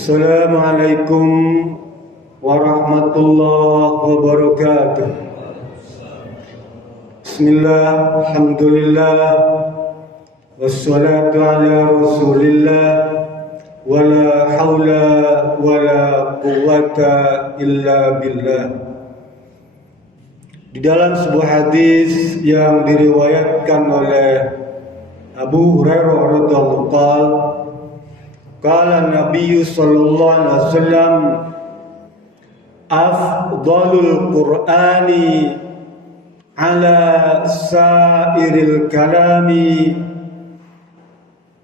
Assalamualaikum warahmatullahi wabarakatuh. Bismillah, alhamdulillah, wassalatu ala rasulillah, wala hawla wala quwwata illa billah. Di dalam sebuah hadis yang diriwayatkan oleh Abu Hurairah radhiyallahu anhu, qala Nabi sallallahu alaihi wasallam, afdalul Qur'ani ala sairil kalami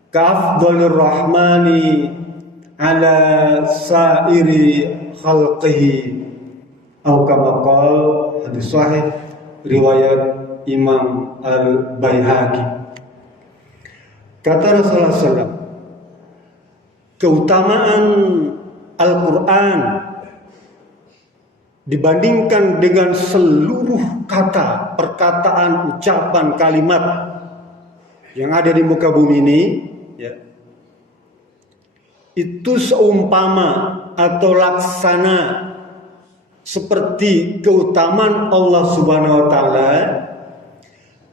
kafdalur rahmani ala sairi khalqihi, atau kama qala, hadis sahih riwayat Imam Al-Baihaqi. Kata Rasulullah SAW, keutamaan Al-Quran dibandingkan dengan seluruh kata, perkataan, ucapan, kalimat yang ada di muka bumi ini, ya, itu seumpama atau laksana seperti keutamaan Allah Subhanahu wa Ta'ala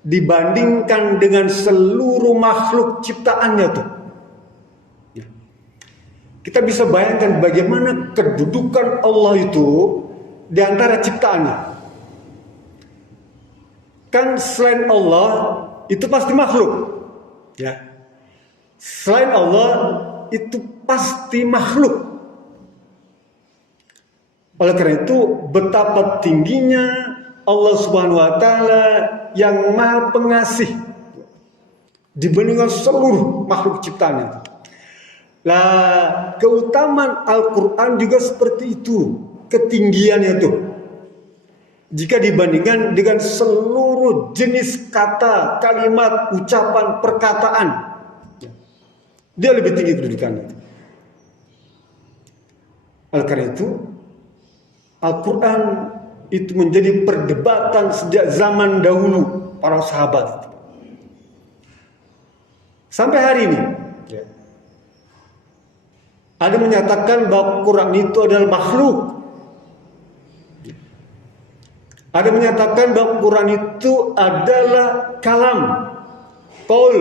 dibandingkan dengan seluruh makhluk ciptaannya tuh. Kita bisa bayangkan bagaimana kedudukan Allah itu di antara ciptaannya. Kan selain Allah itu pasti makhluk, ya. Selain Allah itu pasti makhluk. Oleh karena itu, betapa tingginya Allah Subhanahu wa Ta'ala yang Maha Pengasih dibandingkan seluruh makhluk ciptaannya. Lah, keutamaan Al-Quran juga seperti itu, ketinggiannya itu. Jika dibandingkan dengan seluruh jenis kata, kalimat, ucapan, perkataan, dia lebih tinggi kedudukannya. Oleh karena itu, Al-Quran itu menjadi perdebatan sejak zaman dahulu para sahabat. Sampai hari ini, ada menyatakan bahwa Quran itu adalah makhluk. Ada menyatakan bahwa Quran itu adalah kalam, qaul,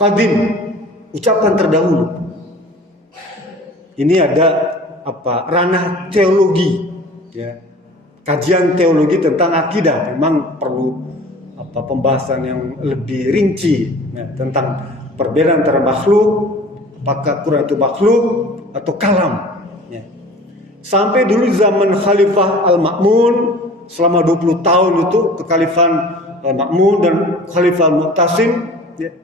qadim, ucapan terdahulu. Ini ada ranah teologi, ya. Kajian teologi tentang akidah memang perlu pembahasan yang lebih rinci, ya, tentang perbedaan antara makhluk, apakah Quran itu makhluk atau kalam, ya. Sampai dulu zaman Khalifah Al-Ma'mun, selama 20 tahun itu kekhalifahan Al-Ma'mun dan Khalifah Al-Mu'tasim, ya.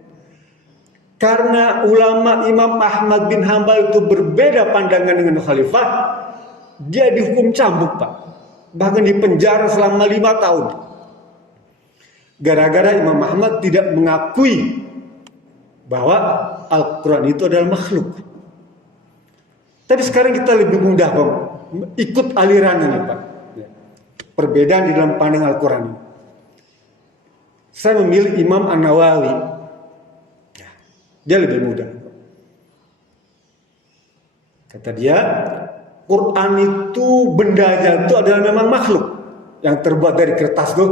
Karena ulama Imam Ahmad bin Hanbal itu berbeda pandangan dengan Khalifah, dia dihukum cambuk, Pak. Bahkan dipenjara selama 5 tahun. Gara-gara Imam Ahmad tidak mengakui bahwa Al-Quran itu adalah makhluk. Tapi sekarang kita lebih mudah, Bang, ikut aliran ini, Pak. Perbedaan di dalam pandangan Al-Quran ini. Saya memilih Imam An-Nawawi. Dia lebih mudah. Kata dia, Quran itu bendanya itu adalah memang makhluk. Yang terbuat dari kertas tuh,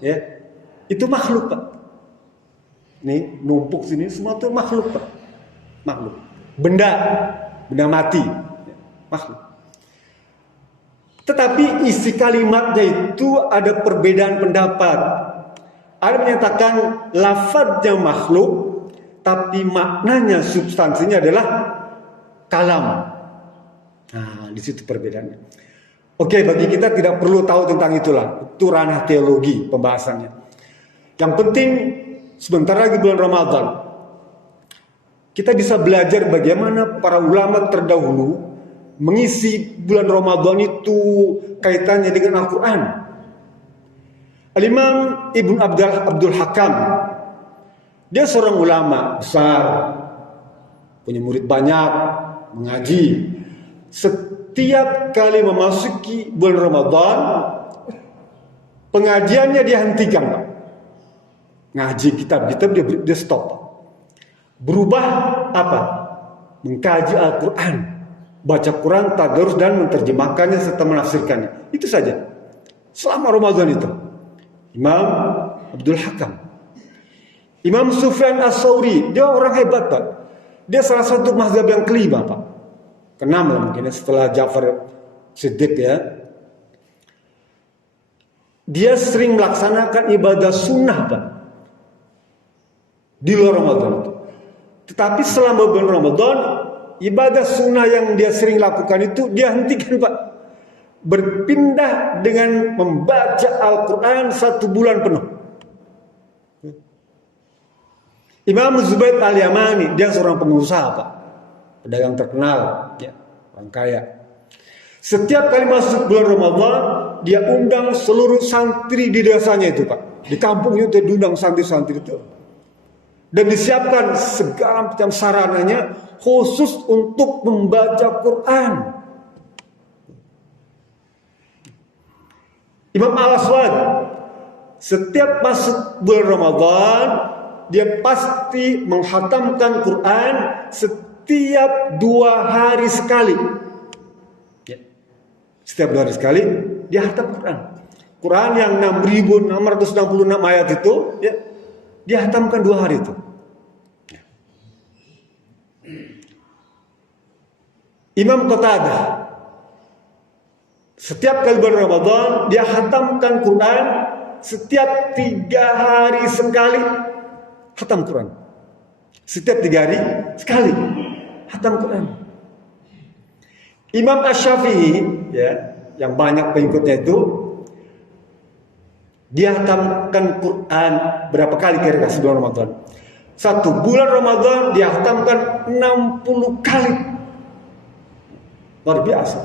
ya, itu makhluk, Pak. Nih, numpuk sini semua itu makhluk, Pak. Makhluk. Benda mati, ya, makhluk. Tetapi isi kalimatnya itu ada perbedaan pendapat. Ada menyatakan lafadznya makhluk, tapi maknanya, substansinya adalah kalam. Nah, di situ perbedaannya. Oke, bagi kita tidak perlu tahu tentang itulah. Itu ranah teologi pembahasannya. Yang penting, sebentar lagi bulan Ramadan, kita bisa belajar bagaimana para ulama terdahulu mengisi bulan Ramadan itu kaitannya dengan Al-Quran. Al-Imam Ibn Abdul Hakam, dia seorang ulama besar, punya murid banyak, mengaji. Setiap kali memasuki bulan Ramadan, pengajiannya dihentikan, Pak. Ngaji kitab-kitab dia stop. Berubah apa? mengkaji Al-Quran, baca Quran, tadarus dan menerjemahkannya serta menafsirkannya. Itu saja. Selama Ramadan itu. Imam Abdul Hakam. Imam Sufyan As-Tsauri, dia orang hebat, Pak. Dia salah satu mazhab yang kelima, Pak. Keenam lah mungkin setelah Ja'far Siddiq ya. Dia sering melaksanakan ibadah sunnah, Pak, di luar Ramadan. Tetapi selama bulan Ramadan, ibadah sunnah yang dia sering lakukan itu dia hentikan, Pak. Berpindah dengan membaca Al-Quran 1 bulan penuh. Imam Zubair Al-Yamani, dia seorang pengusaha, Pak, pedagang terkenal, ya, orang kaya. Setiap kali masuk bulan Ramadan, dia undang seluruh santri di desanya itu, Pak. Di kampungnya dia diundang santri-santri itu. Dan disiapkan segala macam sarananya khusus untuk membaca Quran. Imam Al-Aswad, setiap masuk bulan Ramadan, dia pasti menghatamkan Quran setiap 2 hari sekali. Ya. Setiap 2 hari sekali dia hatam Quran. Quran yang 6.666 ayat itu, ya, dia hatamkan 2 hari itu. Imam Qatadah, setiap kali bulan Ramadan dia hatamkan Quran setiap 3 hari sekali. Hatam Quran. Setiap 3 hari sekali hatam Quran. Imam Asy-Syafi'i, ya, yang banyak pengikutnya itu, dia hatamkan Quran berapa kali kira-kira sebelum Ramadan? 1 bulan Ramadan dia hatamkan 60 kali. Luar biasa.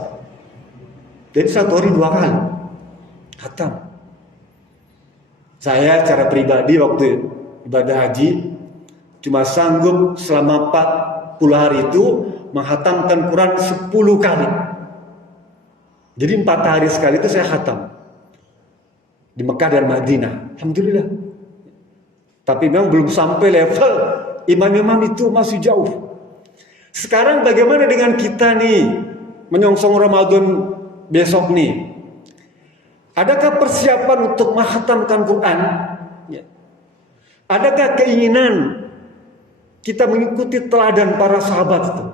Jadi 1 hari 2 kali hatam. Saya secara pribadi waktu ibadah haji cuma sanggup selama 40 hari itu menghatamkan Quran 10 kali. Jadi 4 hari sekali itu saya hatam di Mekah dan Madinah. Alhamdulillah. Tapi memang belum sampai level imam-imam itu, masih jauh. Sekarang bagaimana dengan kita nih menyongsong Ramadan besok nih? Adakah persiapan untuk menghatamkan Quran? Ya. Adakah keinginan kita mengikuti teladan para sahabat itu?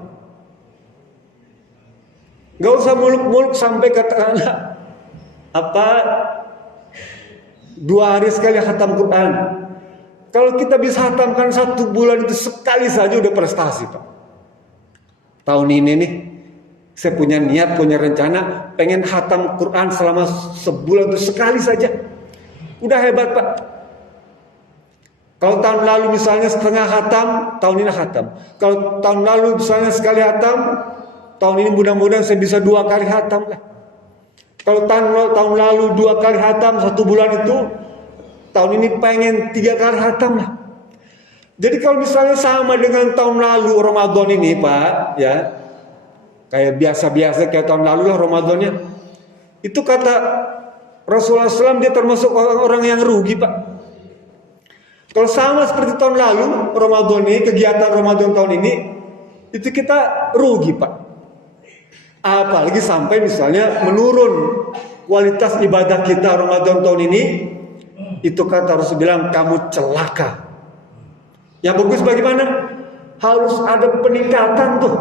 Gak usah muluk-muluk sampai katakanlah 2 hari sekali hatam Quran. Kalau kita bisa hatamkan 1 bulan itu sekali saja udah prestasi, Pak. Tahun ini nih saya punya niat, punya rencana pengen hatam Quran selama sebulan itu sekali saja. Udah hebat, Pak. Kalau tahun lalu misalnya setengah hatam, tahun ini hatam. Kalau tahun lalu misalnya sekali hatam, tahun ini mudah-mudahan saya bisa 2 kali hatam lah. Kalau tahun lalu 2 kali hatam 1 bulan itu, tahun ini pengen 3 kali hatam lah. Jadi kalau misalnya sama dengan tahun lalu Ramadan ini, Pak, ya, kayak biasa-biasa kayak tahun lalu lah Ramadannya, itu kata Rasulullah SAW dia termasuk orang yang rugi, Pak. Kalau sama seperti tahun lalu Ramadan ini, kegiatan Ramadan tahun ini, itu kita rugi, Pak. Apalagi sampai misalnya menurun kualitas ibadah kita Ramadan tahun ini, itu kata Rasul bilang kamu celaka. Yang bagus bagaimana? Harus ada peningkatan tuh.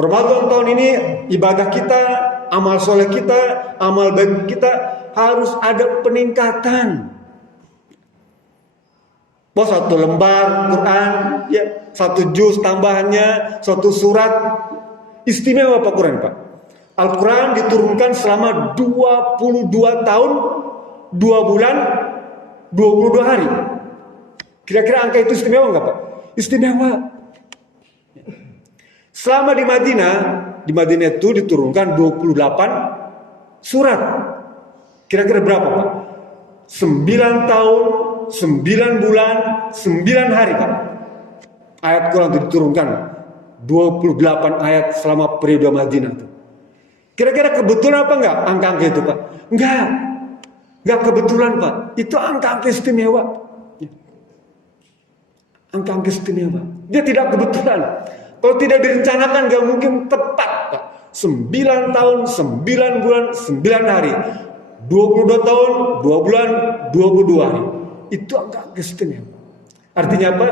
Ramadan tahun ini ibadah kita, amal soleh kita, amal baik kita harus ada peningkatan. Bos 1 lembar Quran, ya, 1 juz tambahannya, 1 surat. Istimewa Pak Quran, Pak. Al-Quran diturunkan selama 22 tahun, 2 bulan, 22 hari. Kira-kira angka itu istimewa nggak, Pak? Istimewa. Selama di Madinah itu diturunkan 28 surat. Kira-kira berapa, Pak? 9 tahun, 9 bulan, 9 hari, Pak. Ayat Quran itu diturunkan 28 ayat selama periode Madinah itu. Kira-kira kebetulan apa enggak angka-angka itu, Pak? Enggak kebetulan, Pak. Itu angka-angka istimewa. Angka-angka istimewa. Dia tidak kebetulan. Kalau tidak direncanakan gak mungkin tepat, Pak. 9 tahun, 9 bulan, 9 hari. 22 tahun, 2 bulan, 22 hari. Itu agak istimewa. Artinya apa?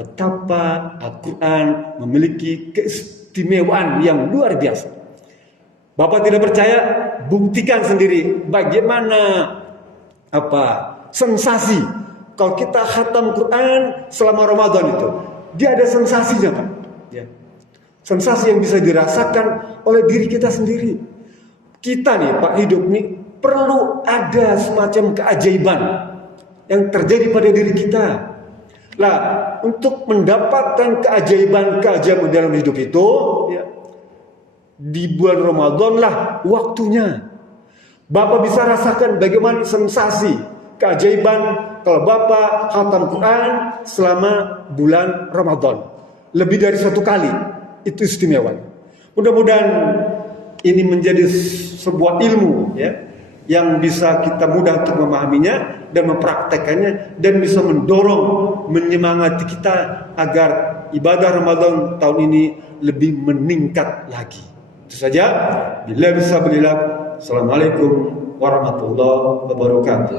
Betapa Al-Quran memiliki keistimewaan yang luar biasa. Bapak tidak percaya? Buktikan sendiri bagaimana sensasi kalau kita khatam Quran selama Ramadan itu. Dia ada sensasinya, Pak. Ya. Sensasi yang bisa dirasakan oleh diri kita sendiri. Kita nih, Pak, hidup nih perlu ada semacam keajaiban yang terjadi pada diri kita. Lah, untuk mendapatkan keajaiban dalam hidup itu, ya, di bulan Ramadan lah waktunya. Bapak bisa rasakan bagaimana sensasi keajaiban kalau Bapak khatam Quran selama bulan Ramadan. Lebih dari 1 kali. Itu istimewa. Mudah-mudahan ini menjadi sebuah ilmu, ya, yang bisa kita mudah untuk memahaminya dan mempraktekannya, dan bisa mendorong, menyemangati kita agar ibadah Ramadan tahun ini lebih meningkat lagi. Itu saja. Bila bisa belilah. Assalamualaikum warahmatullahi wabarakatuh.